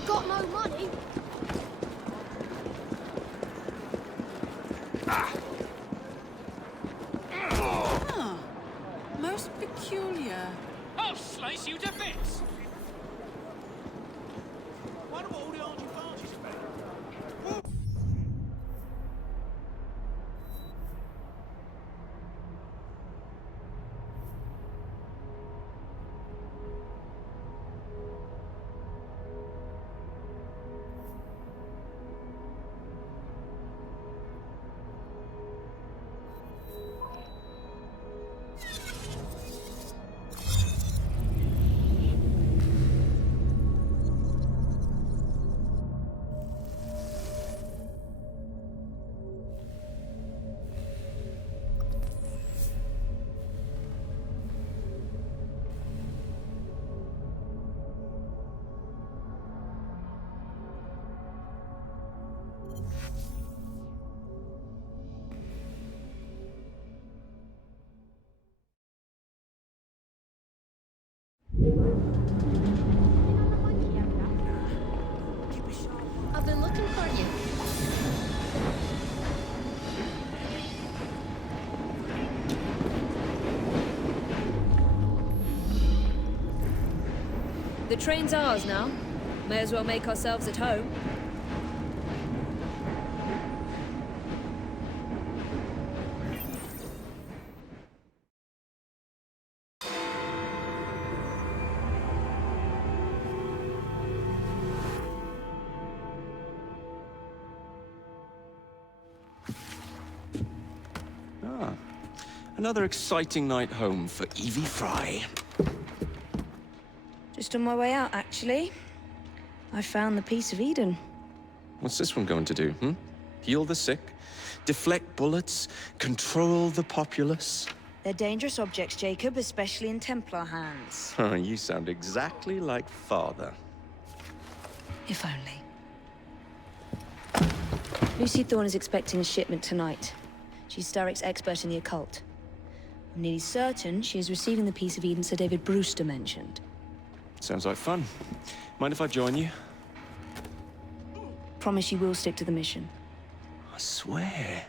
not got no money. Ah, most peculiar. I'll slice you to bits! Wonder what all the argy-bargy's about. I've been looking for you. The train's ours now. May as well make ourselves at home. Ah, another exciting night home for Evie Fry. Just on my way out, actually. I found the piece of Eden. What's this one going to do, hmm? Heal the sick, deflect bullets, control the populace? They're dangerous objects, Jacob, especially in Templar hands. Oh, you sound exactly like Father. If only. Lucy Thorne is expecting a shipment tonight. She's Starrick's expert in the occult. I'm nearly certain she is receiving the piece of Eden Sir David Brewster mentioned. Sounds like fun. Mind if I join you? Promise you will stick to the mission. I swear.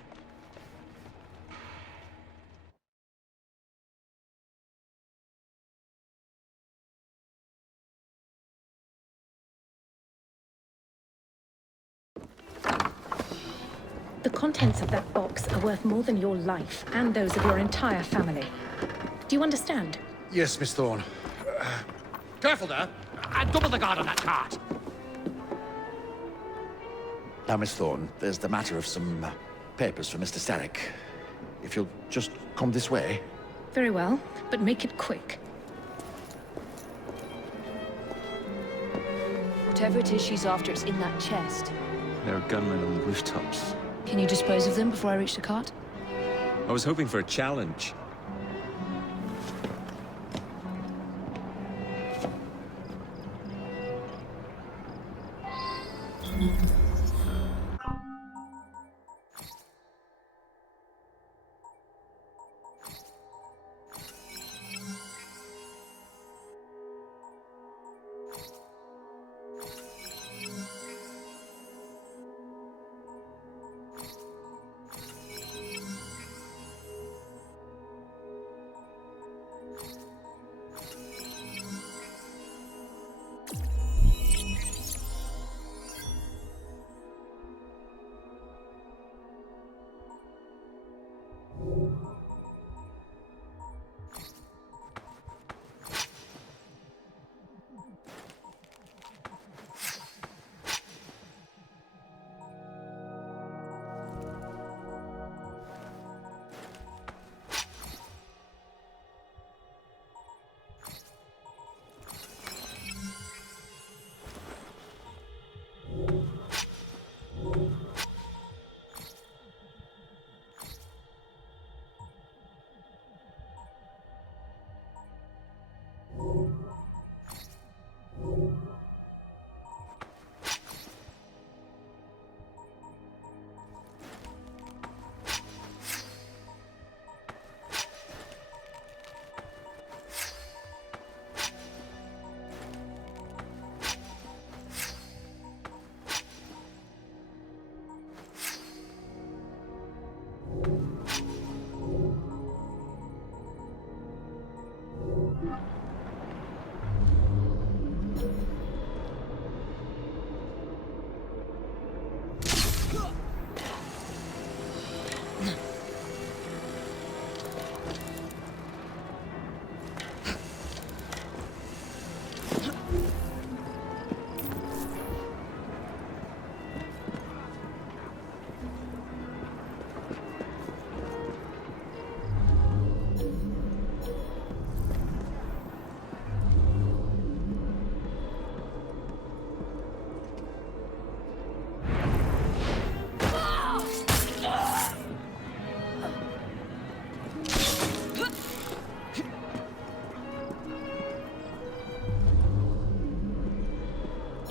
The contents of that box are worth more than your life and those of your entire family. Do you understand? Yes, Miss Thorne. Careful there! And double the guard on that cart! Now, Miss Thorne, there's the matter of some papers for Mr. Starrick. If you'll just come this way. Very well, but make it quick. Whatever it is she's after, it's in that chest. There are gunmen on the rooftops. Can you dispose of them before I reach the cart? I was hoping for a challenge.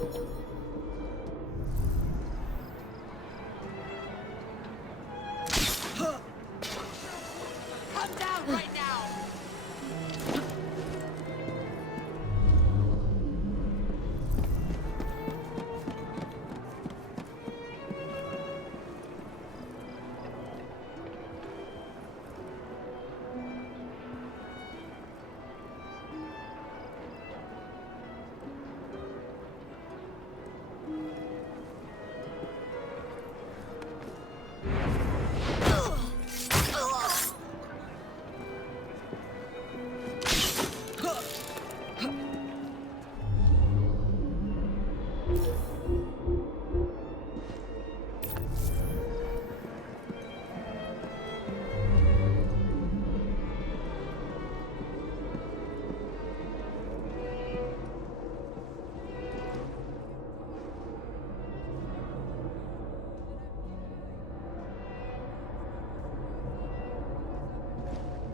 Come down right now!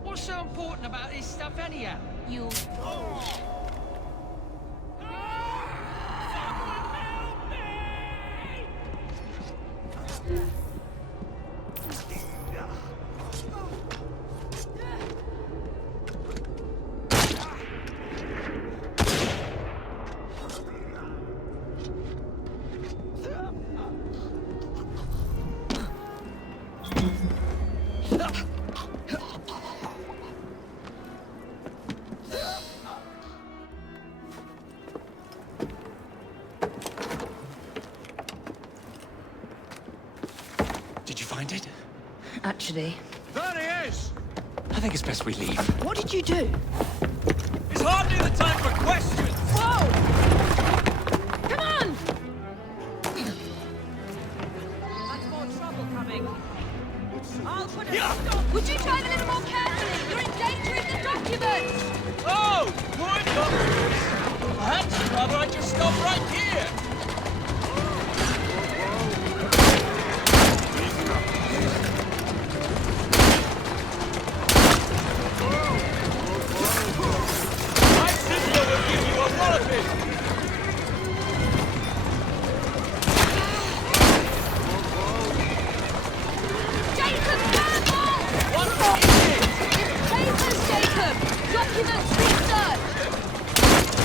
What's so important about this stuff anyhow? You... Did you find it? Actually, There he is! I think it's best we leave. what did you do? It's hardly the time for questions! Whoa! Come on! That's more trouble coming. I'll put a Yeah. stop. Would you drive a little more carefully? You're endangering the documents! Oh! Good documents! Perhaps rather I just stop right here! My sister will give you a walloping! Jacob, careful! What is it? Papers, Jacob! Documents, research!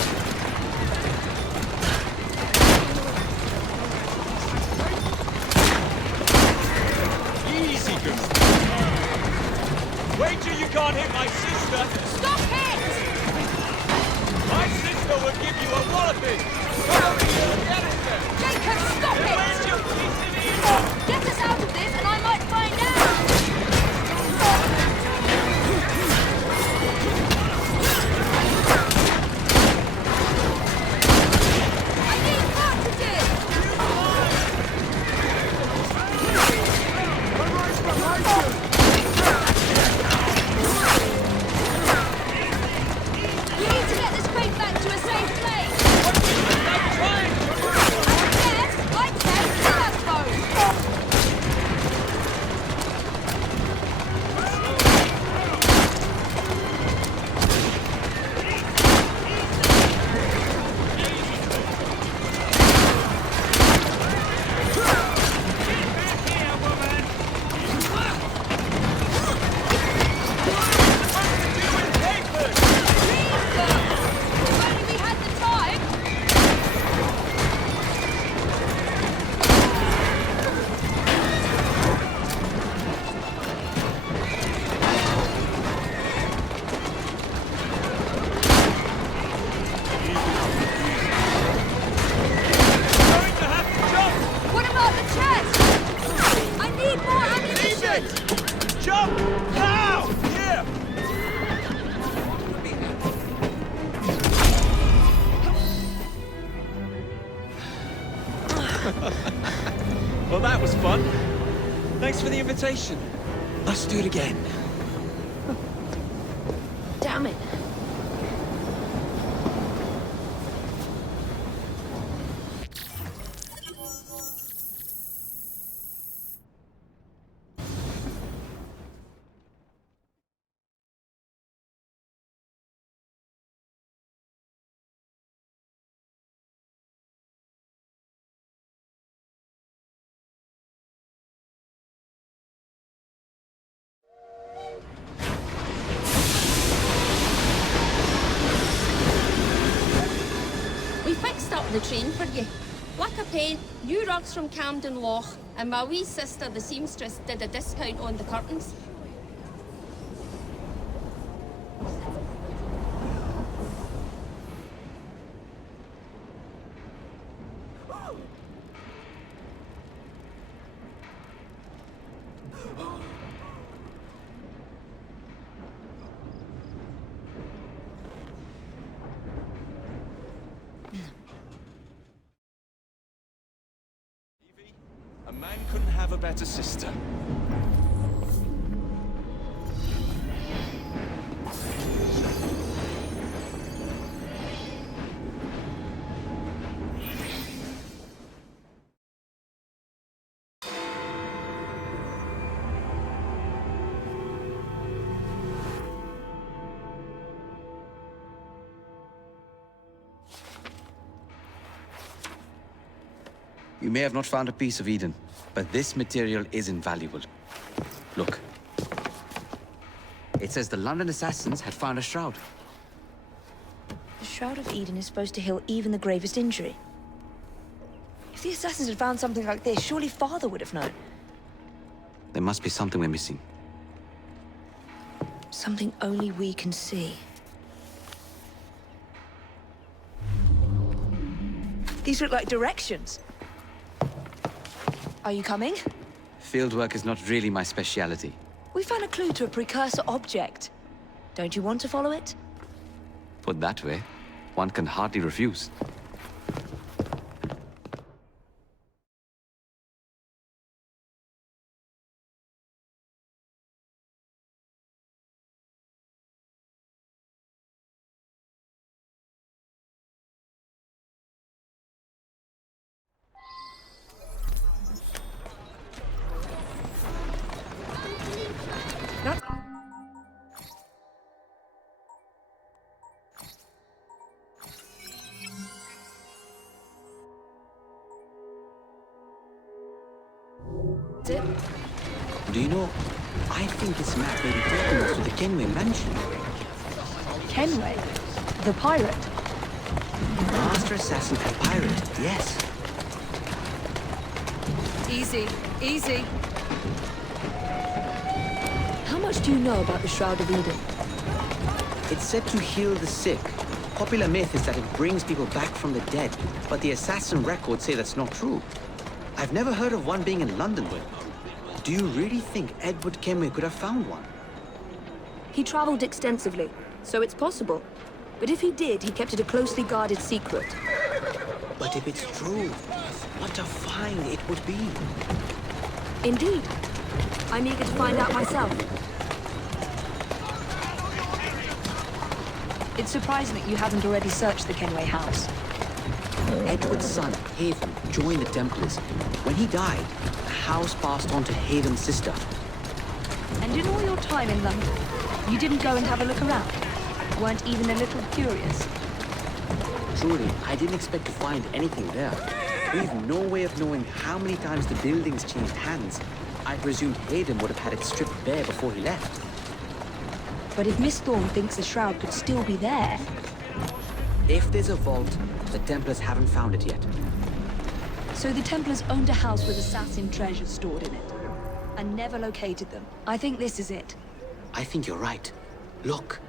Easy, good. Wait till you can't hit my sister! Stop it! My sister will give you a walloping! Come over here and get it then! Jacob, stop Where's it! your piece of it? Get us out of this and I might find out! I need cartridges! We need to get this crate back to a safe place! I'm trying to... Yes, I'd say kill us both! If only we had the time! Going to have to jump! What about the chest? I need more ammunition! Jump! Now! Here! Well, that was fun. Thanks for the invitation. Let's do it again. Damn it. the train for you. Like I paid, new rugs from Camden Loch, and my wee sister, the seamstress, did a discount on the curtains. A man couldn't have a better sister. You may have not found a piece of Eden, but this material is invaluable. Look. It says the London assassins had found a shroud. The Shroud of Eden is supposed to heal even the gravest injury. If the assassins had found something like this, surely Father would have known. There must be something we're missing. Something only we can see. These look like directions. Are you coming? Fieldwork is not really my speciality. We found a clue to a precursor object. Don't you want to follow it? Put that way, one can hardly refuse. Do you know, I think this map may be taking us to the Kenway mansion. Kenway? The pirate? Master assassin and pirate, yes. Easy, easy. How much do you know about the Shroud of Eden? It's said to heal the sick. Popular myth is that it brings people back from the dead, but the assassin records say that's not true. I've never heard of one being in London. Do you really think Edward Kenway could have found one? He traveled extensively, so it's possible. But if he did, he kept it a closely guarded secret. But if it's true, what a find it would be. Indeed. I'm eager to find out myself. It's surprising that you haven't already searched the Kenway house. Edward's son, Haven, joined the Templars. When he died, the house passed on to Haven's sister. And in all your time in London, you didn't go and have a look around? Weren't even a little curious? Truly, I didn't expect to find anything there. We've no way of knowing how many times the buildings changed hands. I presumed Hayden would have had it stripped bare before he left. But if Miss Thorne thinks the shroud could still be there... If there's a vault, the Templars haven't found it yet. So the Templars owned a house with assassin treasures stored in it, and never located them. I think this is it. I think you're right. Look.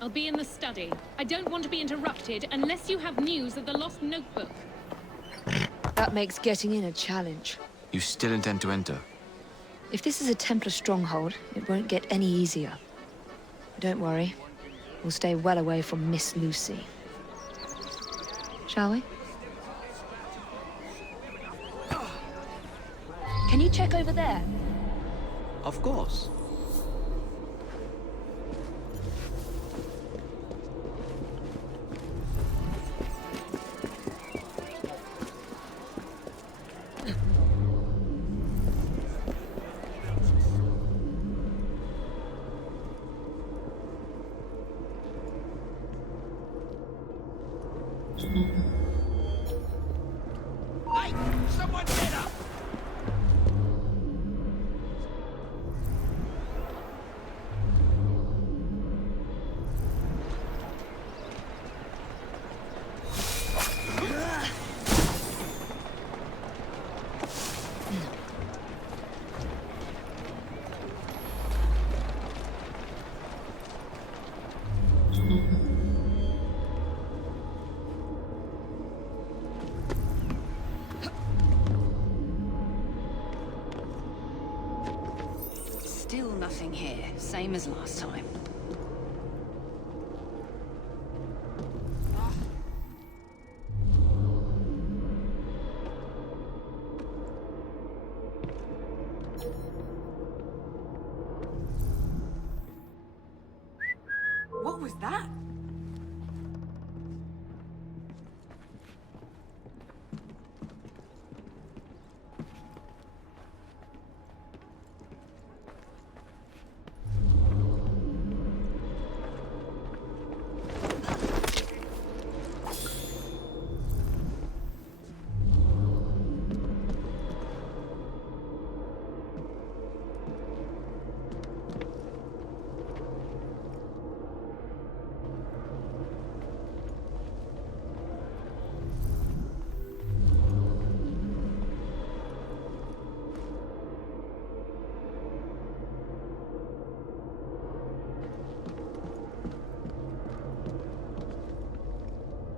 I'll be in the study. I don't want to be interrupted unless you have news of the lost notebook. That makes getting in a challenge. You still intend to enter? If this is a Templar stronghold, it won't get any easier. Don't worry. We'll stay well away from Miss Lucy. Shall we? Can you check over there? Of course. Hey! Someone get up! here, same as last time. What was that?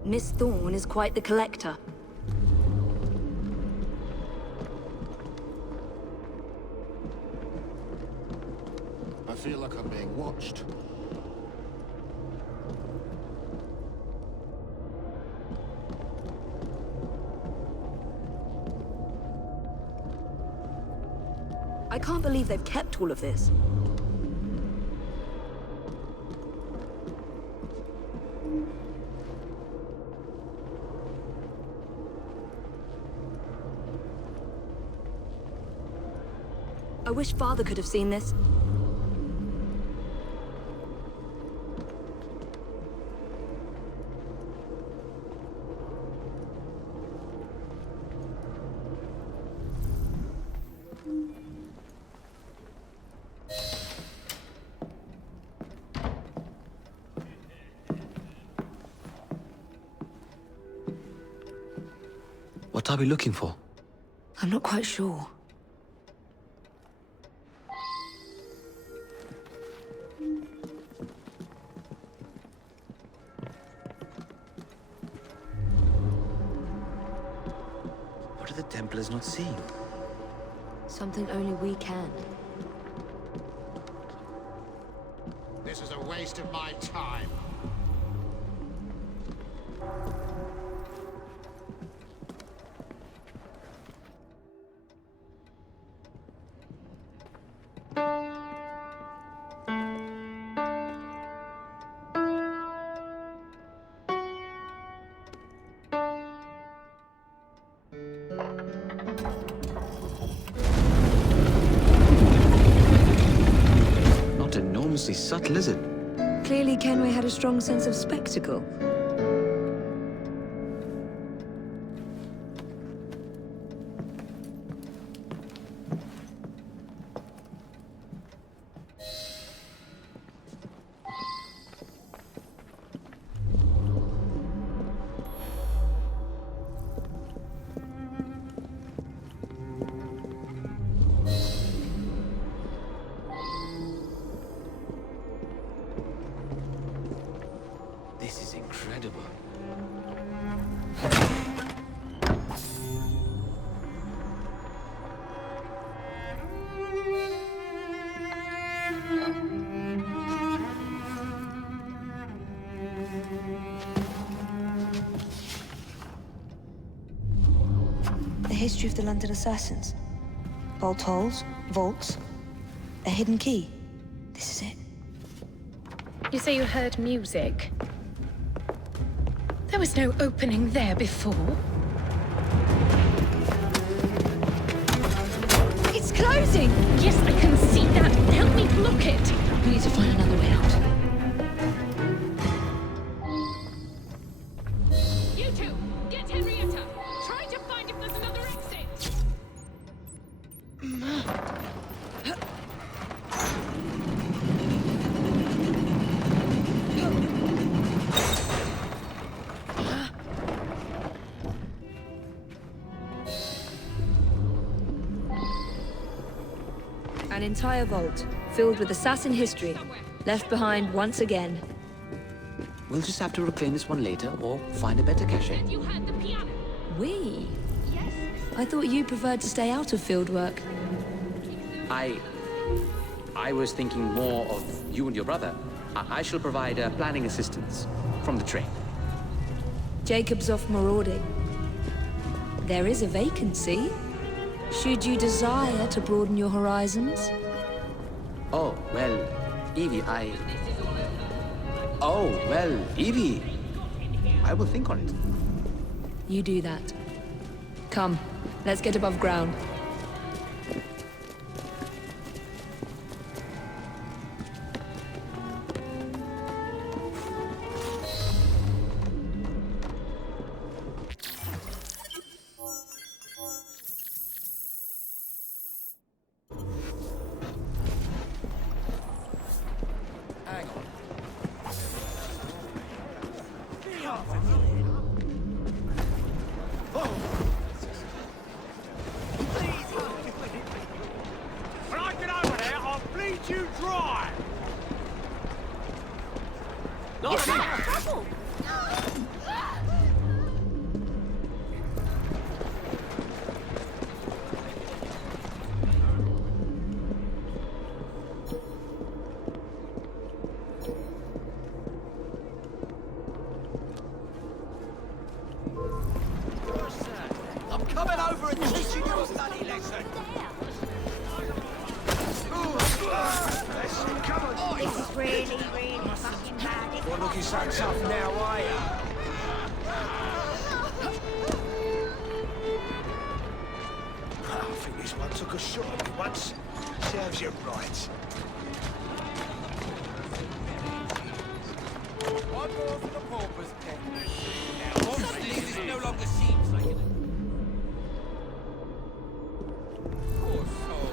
Miss Thorne is quite the collector. I feel like I'm being watched. I can't believe they've kept all of this. I wish Father could have seen this. What are we looking for? I'm not quite sure. What are the Templars not seeing? Something only we can. This is a waste of my time. Not enormously subtle, is it? Clearly Kenway had a strong sense of spectacle. This is incredible. The history of the London assassins. Bolt holes, vaults, a hidden key. This is it. You say you heard music? There was no opening there before. It's closing! Yes, I can see that. Help me block it. We need to find another way out. You two, get Henrietta. Try to find if there's another exit. An entire vault, filled with assassin history, left behind once again. We'll just have to reclaim this one later, or find a better cache. You had the piano. We? I thought you preferred to stay out of field work. I I was thinking more of you and your brother. I shall provide planning assistance from the train. Jacob's off marauding. There is a vacancy. Should you desire to broaden your horizons? Oh, well, Evie, Oh, well, Evie. I will think on it. You do that. Come, let's get above ground. When I get over there, I'll bleed you dry! I'm coming over and teaching you a bloody lesson. This is really fucking bad. You're looking so tough now, are you? I think this one took a shot at me once. Serves you right. One more for the paupers, Ken. Now, obviously, this no longer seems like it. Poor soul.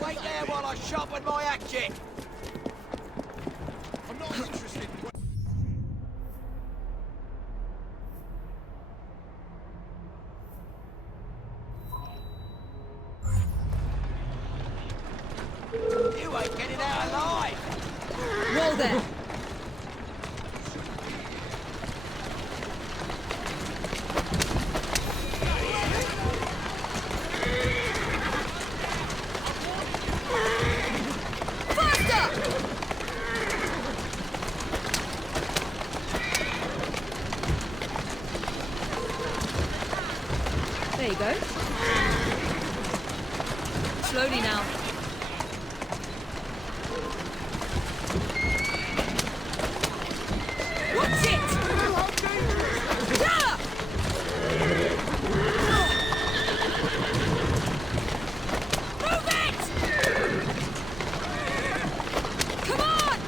Wait there while I sharpen my hatchet. I'm not interested in what... You ain't getting out alive. Whoa there! There you go. Slowly now. What's it? Ah! Move it! Come on!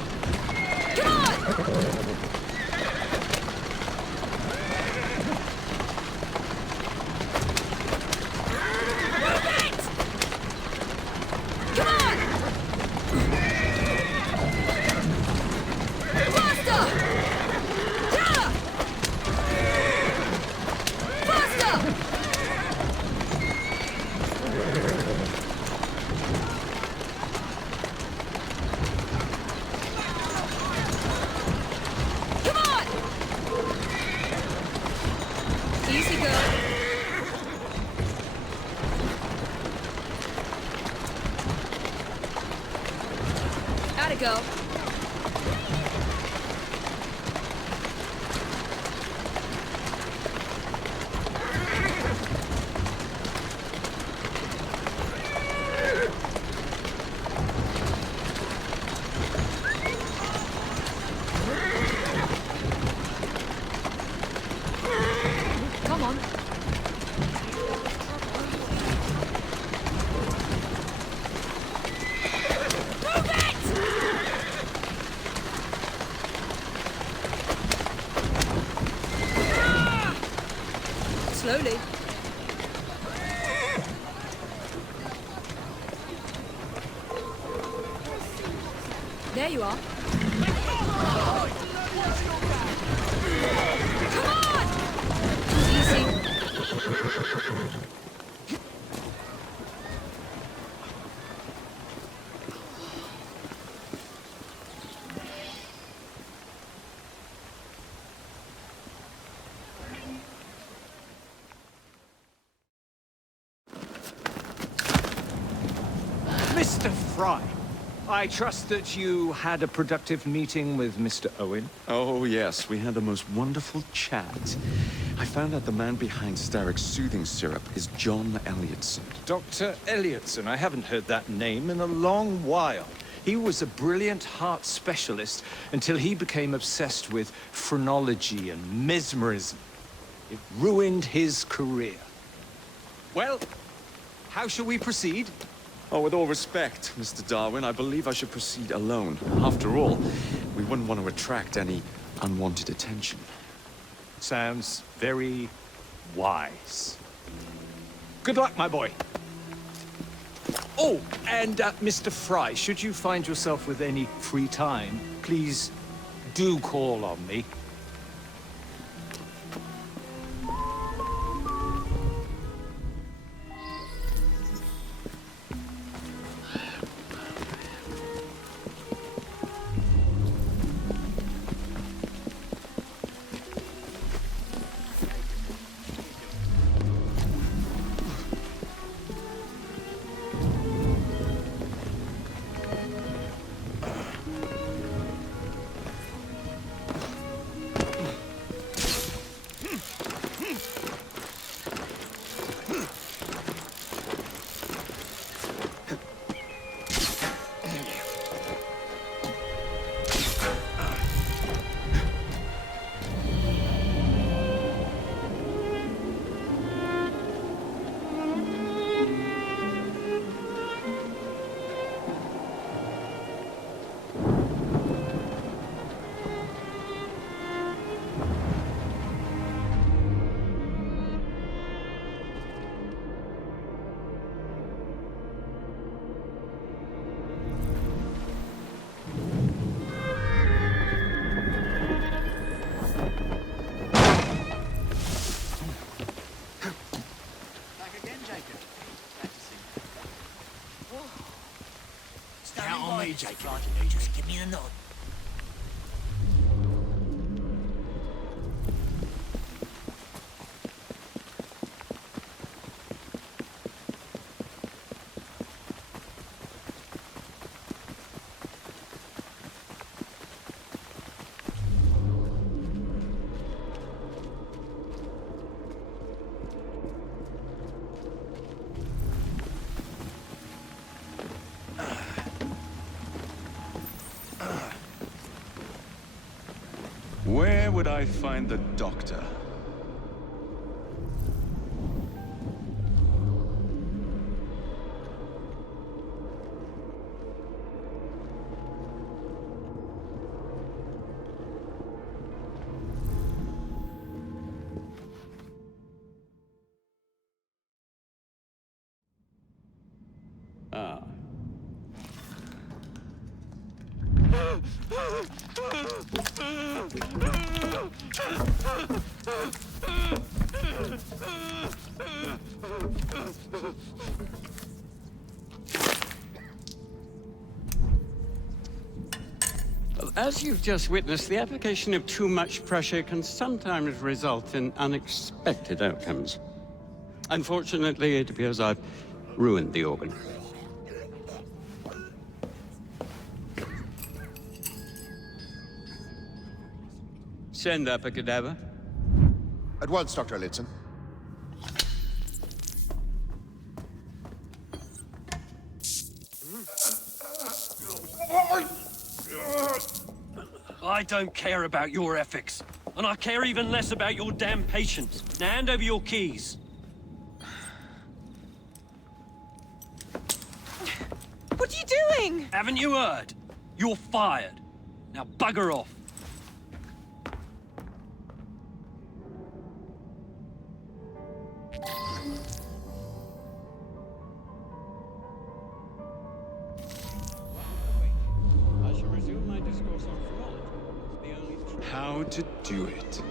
Come on! Easy, girl. Atta go. Come on. Move it! Slowly. There you are. Mr. Fry, I trust that you had a productive meeting with Mr. Owen. Oh, yes, we had the most wonderful chat. I found out the man behind Starrick's soothing syrup is John Elliotson. Dr. Elliotson, I haven't heard that name in a long while. He was a brilliant heart specialist until he became obsessed with phrenology and mesmerism. It ruined his career. Well, how shall we proceed? Oh, with all respect, Mr. Darwin, I believe I should proceed alone. After all, we wouldn't want to attract any unwanted attention. Sounds very wise. Good luck, my boy. Oh, and Mr. Fry, should you find yourself with any free time, please do call on me. Jacob. Just give me the nod. Where would I find the doctor? Ah. As you've just witnessed, the application of too much pressure can sometimes result in unexpected outcomes. Unfortunately, it appears I've ruined the organ. Send up a cadaver. At once, Dr. Elliotson. I don't care about your ethics, and I care even less about your damn patients. Now hand over your keys. What are you doing? Haven't you heard? You're fired. Now bugger off. I shall resume my discourse on phrenology. It's the only How to do it.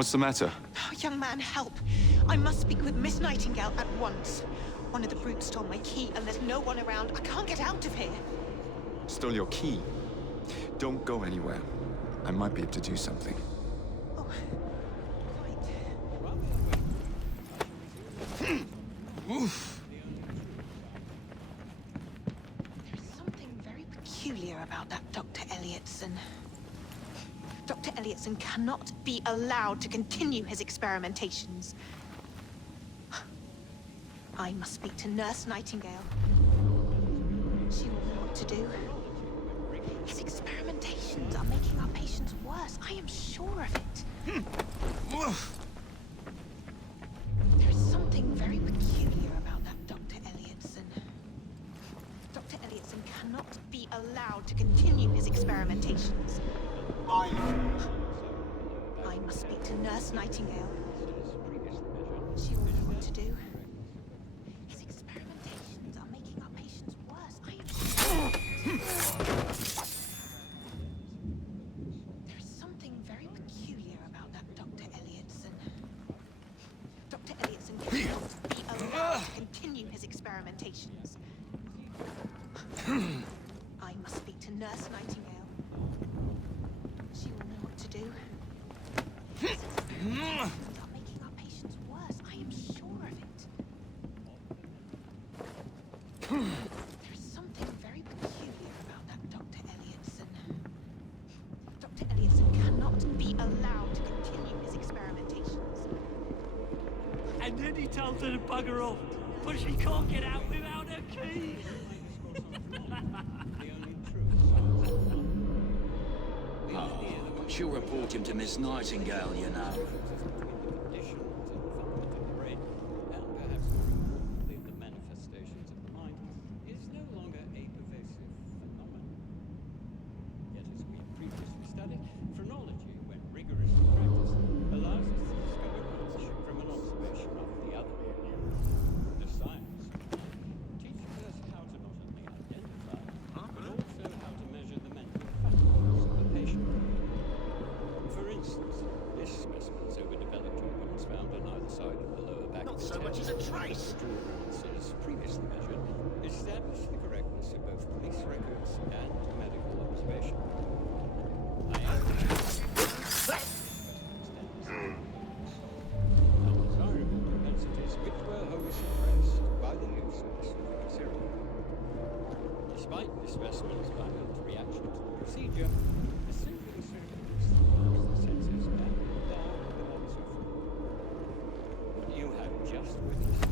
What's the matter? Oh, young man, help. I must speak with Miss Nightingale at once. One of the brutes stole my key, and there's no one around. I can't get out of here. Stole your key? Don't go anywhere. I might be able to do something. Oh, Oof. There's something very peculiar about that Dr. Elliotson. Dr. Elliotson cannot be allowed to continue his experimentations. I must speak to Nurse Nightingale. She will know what to do. His experimentations are making our patients worse. I am sure of it. There is something very peculiar about that Dr. Elliotson. Dr. Elliotson cannot be allowed to continue his experimentations. I must speak to Nurse Nightingale. She will know what to do. His experimentations are making our patients worse. I am There is something very peculiar about that Dr. Elliotson. Dr. Elliotson cannot be allowed to continue his experimentations. I must speak to Nurse Nightingale. She will know what to do. His experimentations are making our patients worse. I am sure of it. There is something very peculiar about that Dr. Elliotson. Dr. Elliotson cannot be allowed to continue his experimentations. And then he tells her to bugger off, but she can't get out without her key. She'll report him to Miss Nightingale, you know. Previously measured, establish the correctness of both police records and medical observation. Undesirable propensities which were wholly suppressed by the use of this serum. Despite this specimen's violent reaction to the procedure, the symptoms reduced the senses and down without suffering. You have just witnessed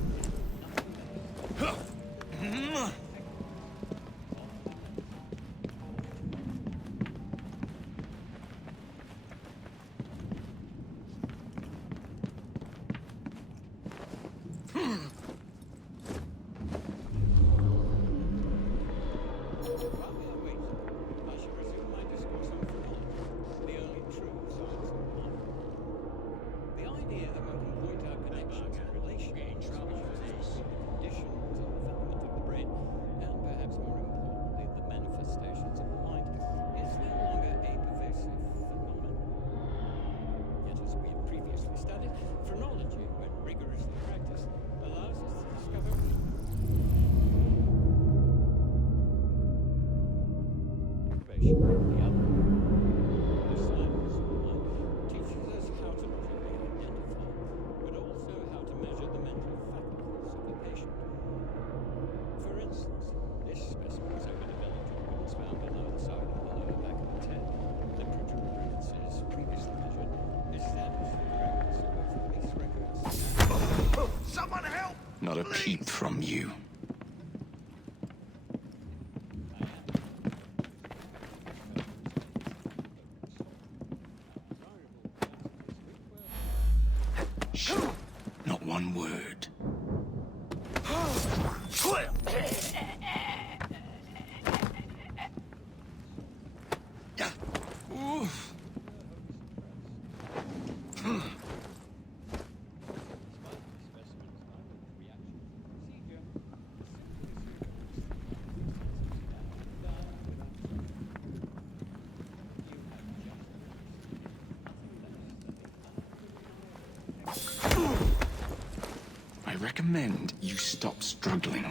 Not a peep from you. Shh. Not one word. I recommend you stop struggling.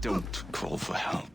Don't call for help.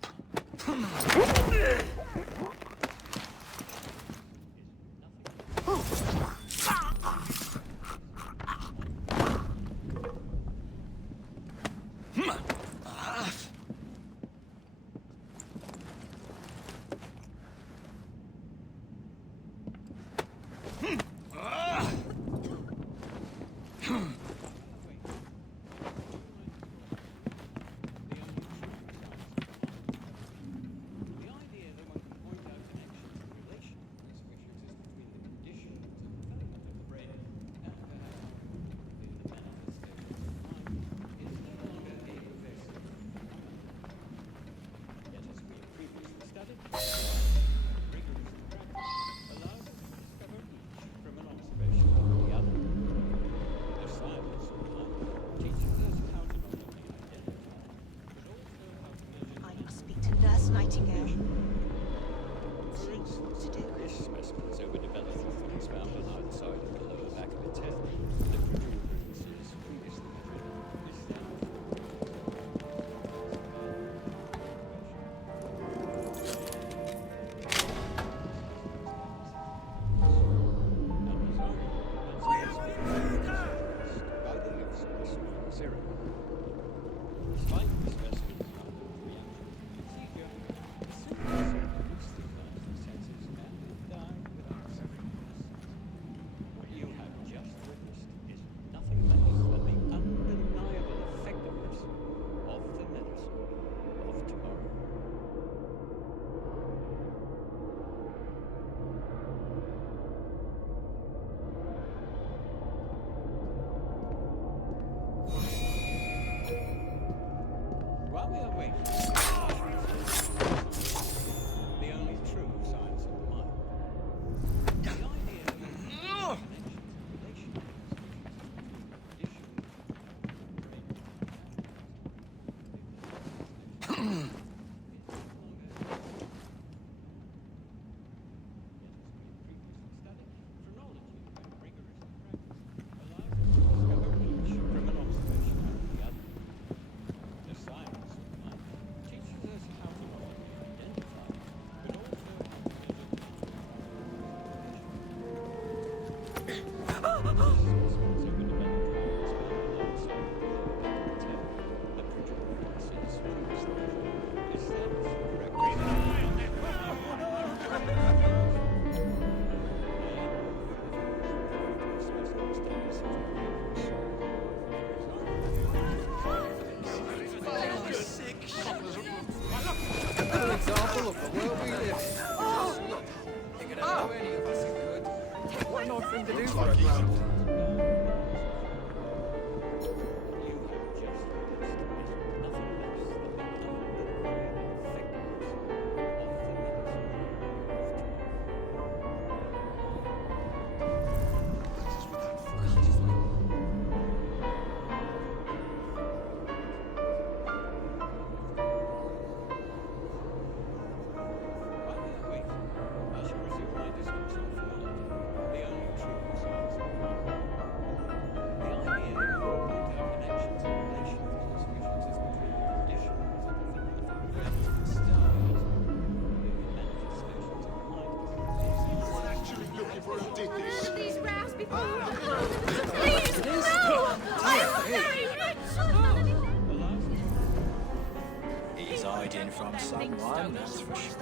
He's hiding from someone, that's for sure.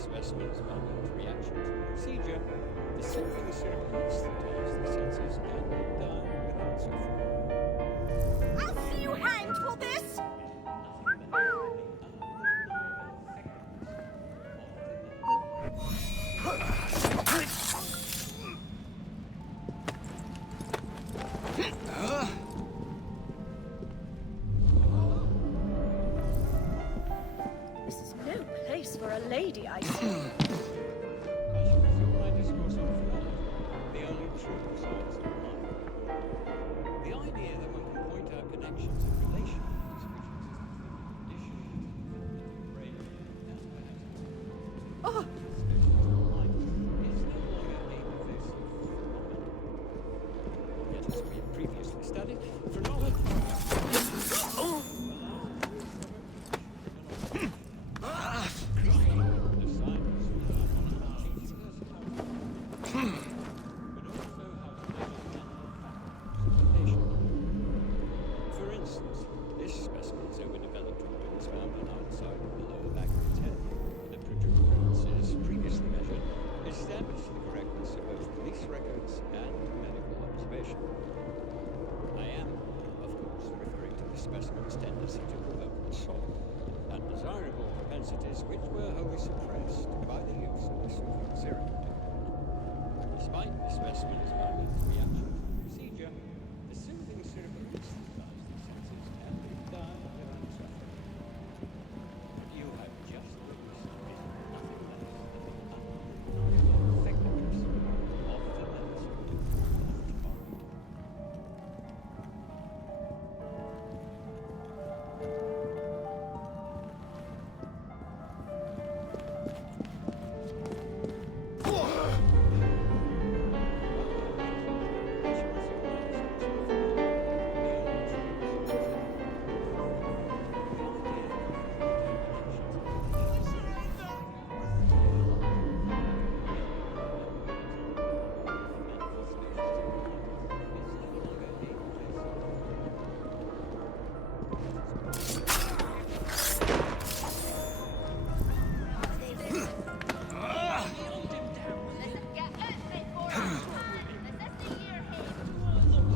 Specimens ambient reaction to the procedure, the sick for the serum instantizes the senses and die without suffering. I'll see you This is no place for a lady, I see. The idea that one can point out connections and relations, Oh! yet as we have previously studied, phrenology. For instance, this specimen's overdeveloped organs found on either side of the lower back of its head. The protuberances previously measured established the correctness of both police records and medical observation. I am, of course, referring to the specimen's tendency to provoke assault, undesirable propensities which were wholly suppressed by the use of the sulfate serum. Despite the specimen's violent reaction to the procedure, the soothing serum desensitized the senses and it died of suffering. You have just witnessed nothing less than the effectiveness of the medicine.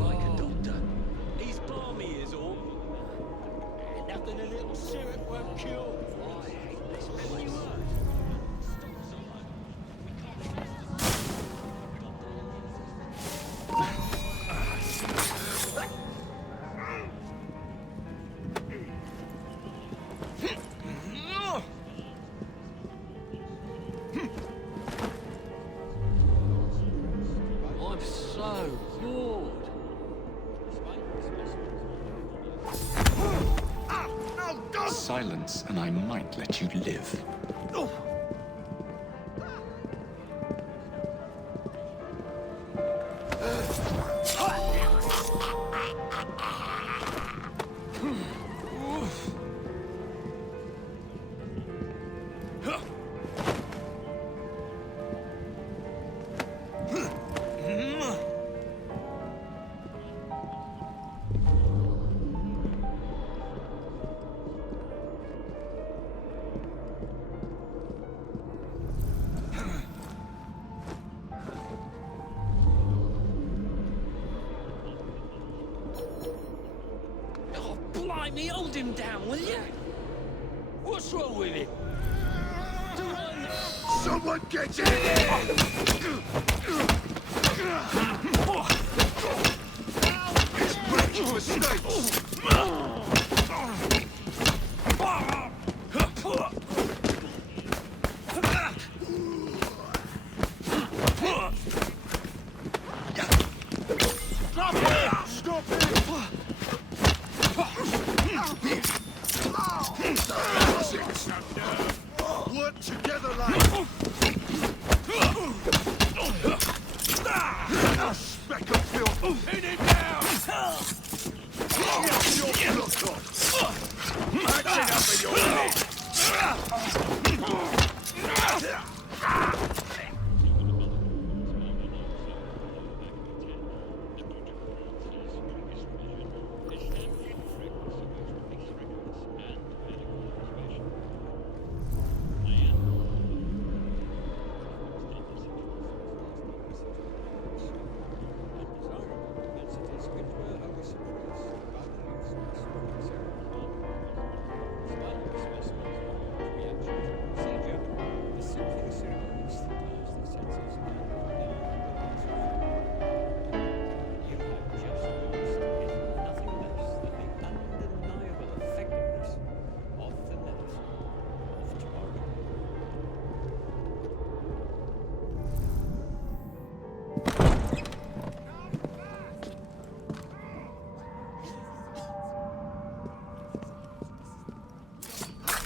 Like a doctor. He's balmy is all. Nothing a little syrup won't cure. I hate this place. I'm so bored. Silence, and I might let you live. Oh, blimey, hold him down, will you? What's wrong with him? Someone get in here! He's breaking mistakes! Stop it! Stop it! Work together, lad! A speck of filth! Pin it down! Get your block off! Match it up in your head!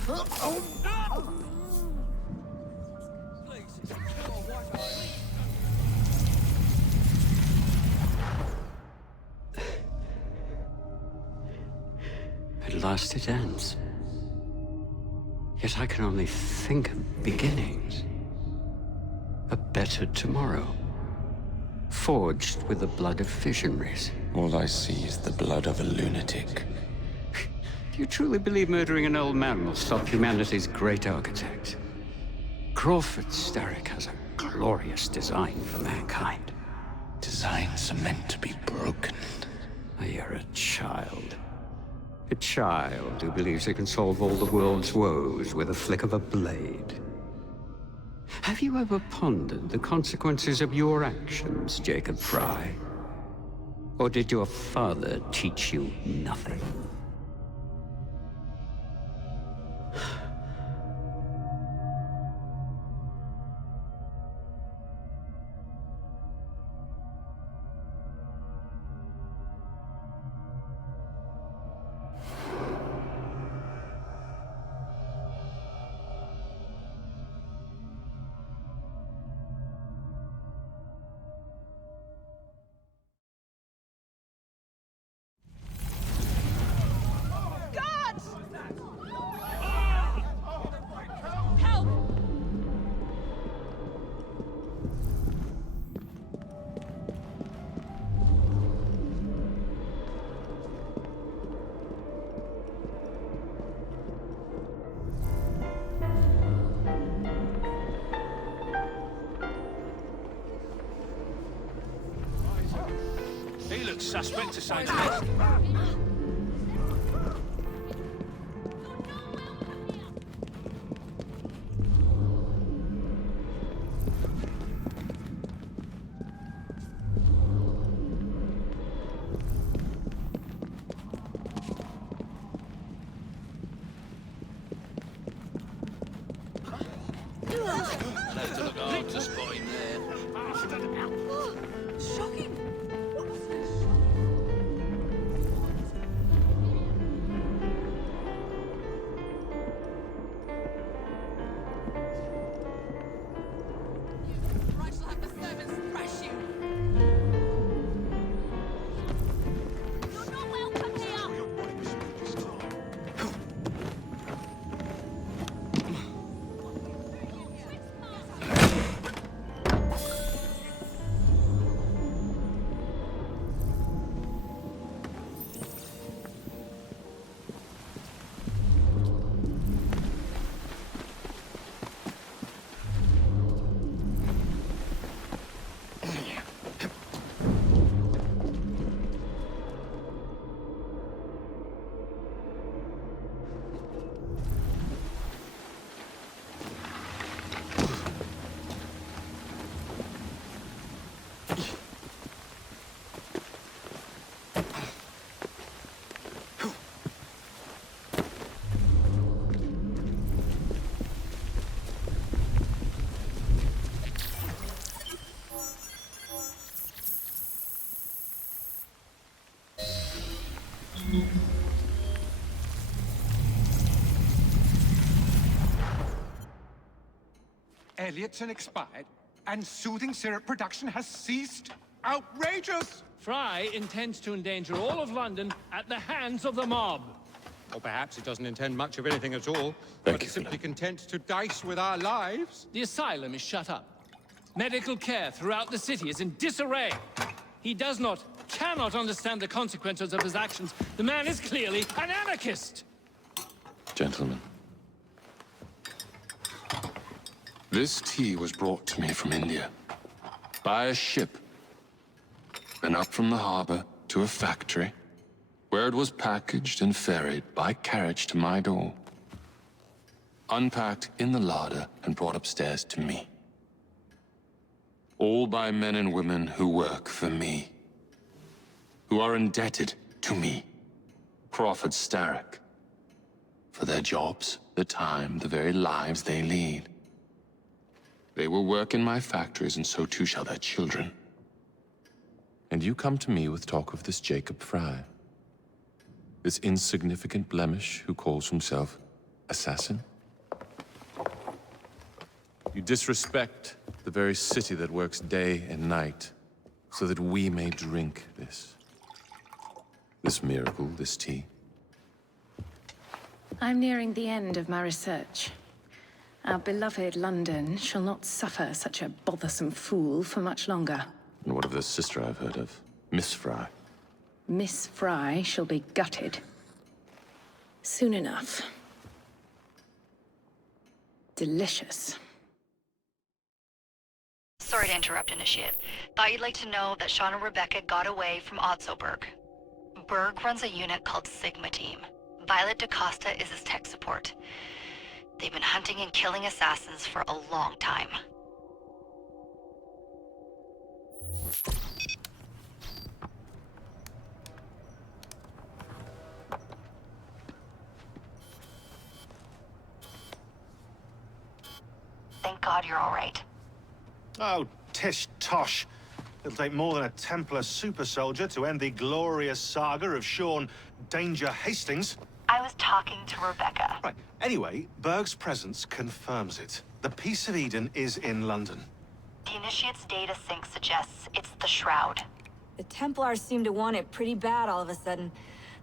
At last it ends. Yet I can only think of beginnings. A better tomorrow. Forged with the blood of visionaries. All I see is the blood of a lunatic. Do you truly believe murdering an old man will stop humanity's great architect? Crawford Starrick has a glorious design for mankind. Designs are meant to be broken. You're a child. A child who believes it can solve all the world's woes with a flick of a blade. Have you ever pondered the consequences of your actions, Jacob Fry? Or did your father teach you nothing? He looks suspect to say the least. Have to look after spot him there. Shocking. Elliotson expired, and soothing syrup production has ceased? Outrageous! Fry intends to endanger all of London at the hands of the mob. Or perhaps he doesn't intend much of anything at all, but is simply content to dice with our lives. The asylum is shut up. Medical care throughout the city is in disarray. He does not, cannot understand the consequences of his actions. The man is clearly an anarchist! Gentlemen. This tea was brought to me from India. By a ship. Then up from the harbor to a factory, where it was packaged and ferried by carriage to my door. Unpacked in the larder and brought upstairs to me. All by men and women who work for me. Who are indebted to me, Crawford Starrick. For their jobs, the time, the very lives they lead. They will work in my factories, and so too shall their children. And you come to me with talk of this Jacob Fry. This insignificant blemish who calls himself Assassin? You disrespect the very city that works day and night so that we may drink this. This miracle, this tea. I'm nearing the end of my research. Our beloved London shall not suffer such a bothersome fool for much longer. And what of the sister I've heard of? Miss Fry. Miss Fry shall be gutted. Soon enough. Delicious. Sorry to interrupt, Initiate. Thought you'd like to know that Sean and Rebecca got away from Otzoberg. Berg runs a unit called Sigma Team. Violet DaCosta is his tech support. They've been hunting and killing assassins for a long time. Thank God you're all right. Oh, tish tosh. It'll take more than a Templar super soldier to end the glorious saga of Sean Danger Hastings. I was talking to Rebecca. Right. Anyway, Berg's presence confirms it. The Peace of Eden is in London. The Initiate's data sync suggests it's the Shroud. The Templars seem to want it pretty bad all of a sudden.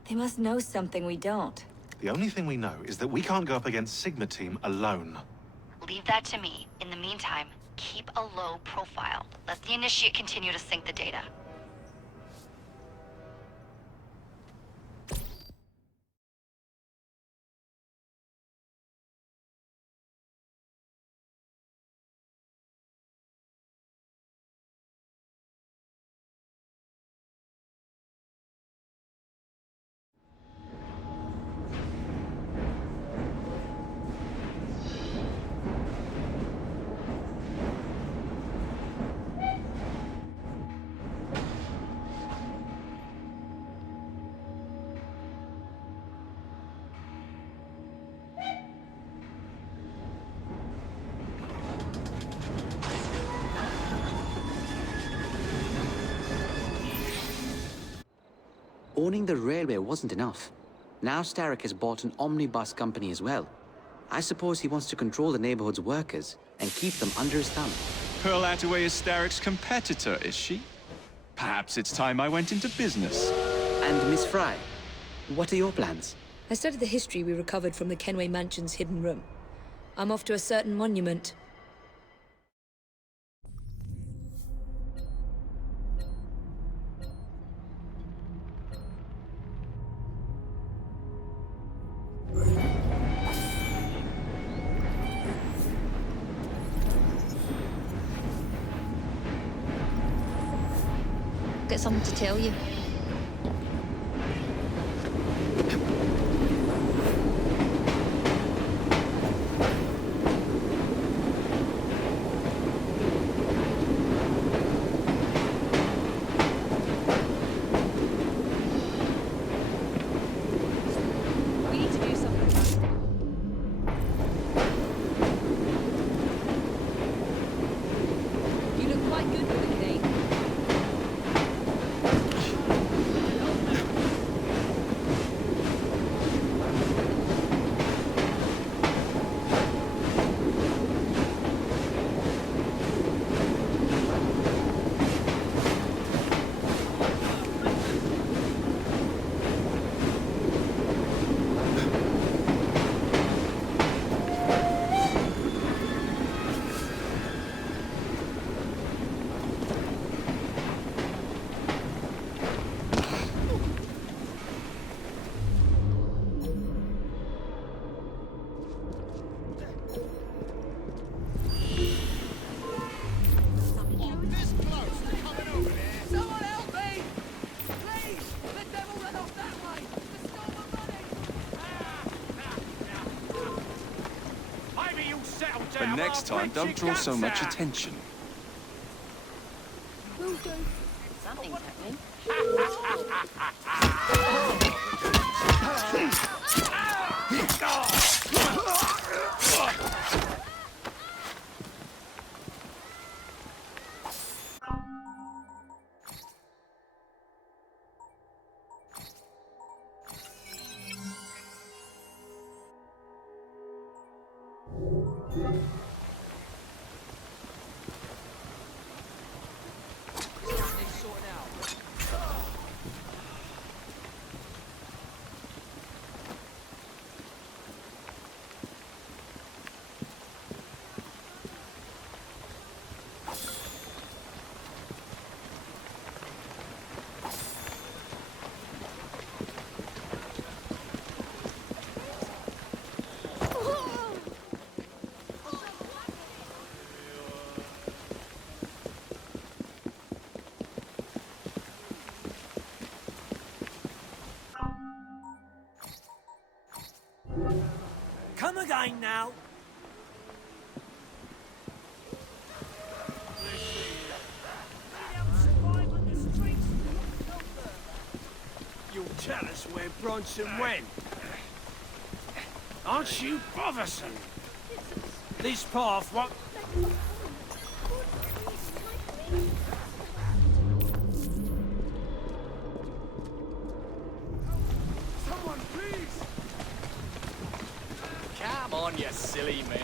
They must know something we don't. The only thing we know is that we can't go up against Sigma Team alone. Leave that to me. In the meantime, keep a low profile. Let the Initiate continue to sync the data. Owning the railway wasn't enough. Now Starrick has bought an omnibus company as well. I suppose he wants to control the neighborhood's workers and keep them under his thumb. Pearl Attaway is Starrick's competitor, is she? Perhaps it's time I went into business. And Miss Fry, what are your plans? I studied the history we recovered from the Kenway Mansion's hidden room. I'm off to a certain monument. Got something to tell you. We need to do something. You look quite good with the cake. And next time, don't draw so much attention. Something's happening. Come again now. You'll tell us where Bronson went. Aren't you bothersome? This path, what? Someone, please! Come on, you silly man.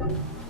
You